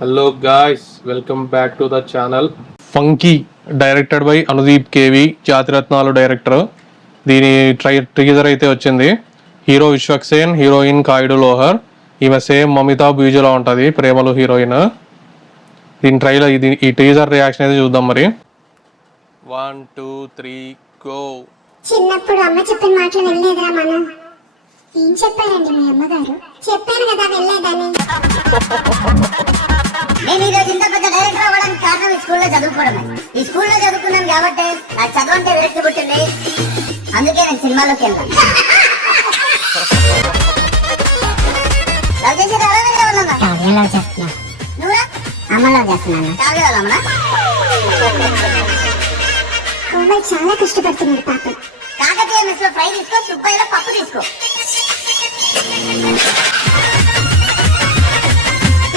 Hello guys, welcome back to the channel. Funky directed by Anudeep KV, Jathiratnalu director. దీని teaser అయితే వచ్చింది. Hero Vishwaksen, heroine Kayadu Lohar. ఈమె same Mamitha బీజులా ఉంటుంది, ప్రేమలు హీరోయిన్. దీని ట్రైలర్ ఈ టీజర్ రియాక్షన్ అయితే చూద్దాం మరి. 1 2 3 గో. చిన్నప్పుడు అమ్మ చెప్పిన మాటలు వెళ్ళలేదురా మనం. ఏం చెప్పారండి మీ అమ్మగారు? చెప్పాను కదా వెళ్ళలేదని. నేను ఈ రోజు ఇంత పెద్ద డైరెక్టర్ అవ్వడానికి కారణం ఈ స్కూల్లో చదువుకోవడమే. ఈ స్కూల్లో చదువుకున్నాను కాబట్టి నాకు చదువు అంటే విరక్తి పుట్టింది. అందుకే నేను సినిమాలోకి వెళ్ళాను. నువ్వురా అమ్మలో చేస్తున్నాను. కావ్యాలమ్మనా? కోమల్ చాలా కష్టపడుతున్నాడు పాపం. కాకతీయ మిస్ లో ఫ్రై తీసుకో, సుబ్బయ్యలో పప్పు తీసుకో.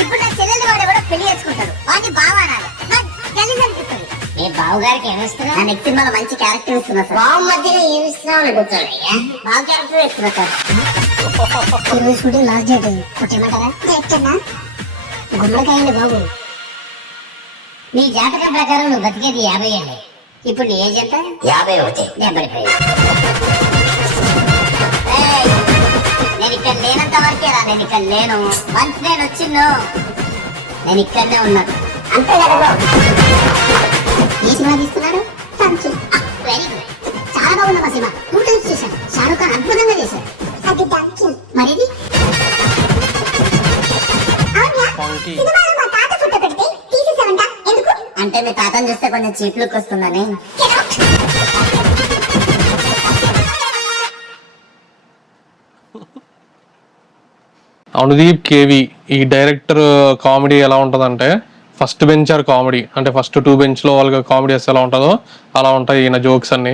ఇప్పుడు నా చెల్లెలు వాడు ఎవడో పెళ్లి చేసుకుంటాడు, వాడిని బావ అనాలి. నాకు గలీజ్ అనిపిస్తుంది. మీ బావగారికి ఏమిస్తున్నా? నా నెక్స్ట్ సినిమాలో మంచి క్యారెక్టర్ ఇస్తున్నా సార్. బావ మధ్యలో ఏమిస్తున్నావు అడుగుతాడయ్యా. బాగా క్యారెక్టర్ ఇస్తున్నా సార్. ఈరోజు షూటింగ్ లాస్ట్ డేట్ కొట్టేయమంటారా? చెప్తున్నా గుమ్మడికాయండి బాబు. నీ జాతకం ప్రకారం నువ్వు బతికేది 50 ఏళ్ళే. ఇప్పుడు నీ ఏజ్ ఎంత? 51. 75. నేను ఇక్కడ లేనంత వరకే రా. నేను ఇక్కడ లేను. వన్స్ నేను వచ్చిందో నేను ఇక్కడనే ఉన్నాను. అంతే కదా బాబు. ఏ సినిమా తీస్తున్నాడు? సంచి. Very good. చాలా బాగుంది మా సినిమా. 2 times చూశాను. షారుఖ్ ఖాన్ అద్భుతంగా చేశారు. అది డాక్టర్. మరిది Funky. సినిమాలో మా తాత ఫోటో పెడితే తీసేసావంట. ఎందుకు? అంటే మీ తాతను చూస్తే కొంచెం చీప్ లుక్ వస్తుందని. Get out. అనుదీప్ కేవి ఈ డైరెక్టర్ కామెడీ ఎలా ఉంటుందంటే ఫస్ట్ బెంచర్ కామెడీ, అంటే ఫస్ట్ 2 బెంచ్లో వాళ్ళకి కామెడీ వేస్తే ఎలా ఉంటుందో అలా ఉంటాయి ఈయన జోక్స్ అన్ని.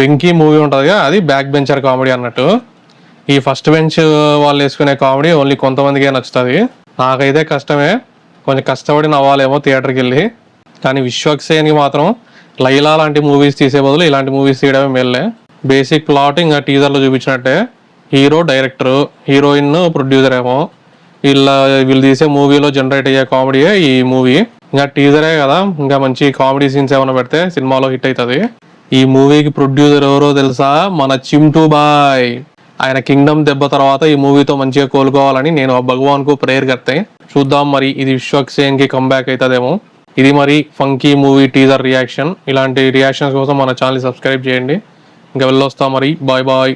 వెంకీ మూవీ ఉంటుంది కదా, అది బ్యాక్ బెంచర్ కామెడీ అన్నట్టు. ఈ ఫస్ట్ బెంచ్ వాళ్ళు వేసుకునే కామెడీ ఓన్లీ కొంతమందికే నచ్చుతుంది. నాకైతే కష్టమే, కొంచెం కష్టపడి నవ్వాలేమో థియేటర్కి వెళ్ళి. కానీ విశ్వక్సేన్కి మాత్రం లైలా లాంటి మూవీస్ తీసే బదులు ఇలాంటి మూవీస్ తీయడమే మేల్లే. బేసిక్ ప్లాట్ ఇంకా టీజర్లో చూపించినట్టే, హీరో డైరెక్టరు, హీరోయిన్ ప్రొడ్యూసర్ ఏమో. వీళ్ళు తీసే మూవీలో జనరేట్ అయ్యే కామెడీయే ఈ మూవీ. ఇంకా టీజరే కదా, ఇంకా మంచి కామెడీ సీన్స్ ఏమైనా పెడితే సినిమాలో హిట్ అవుతుంది. ఈ మూవీకి ప్రొడ్యూసర్ ఎవరో తెలుసా? మన చింటూ బాయ్. ఆయన కింగ్డమ్ దెబ్బ తర్వాత ఈ మూవీతో మంచిగా కోలుకోవాలని నేను భగవాన్కు ప్రేయర్ కర్తే. చూద్దాం మరి ఇది విశ్వక్సేన్కి కంబ్యాక్ అవుతుందేమో. ఇది మరి ఫంకీ మూవీ టీజర్ రియాక్షన్. ఇలాంటి రియాక్షన్స్ కోసం మన ఛానల్ సబ్స్క్రైబ్ చేయండి. ఇంకా వెళ్ళొస్తాం మరి. Bye bye.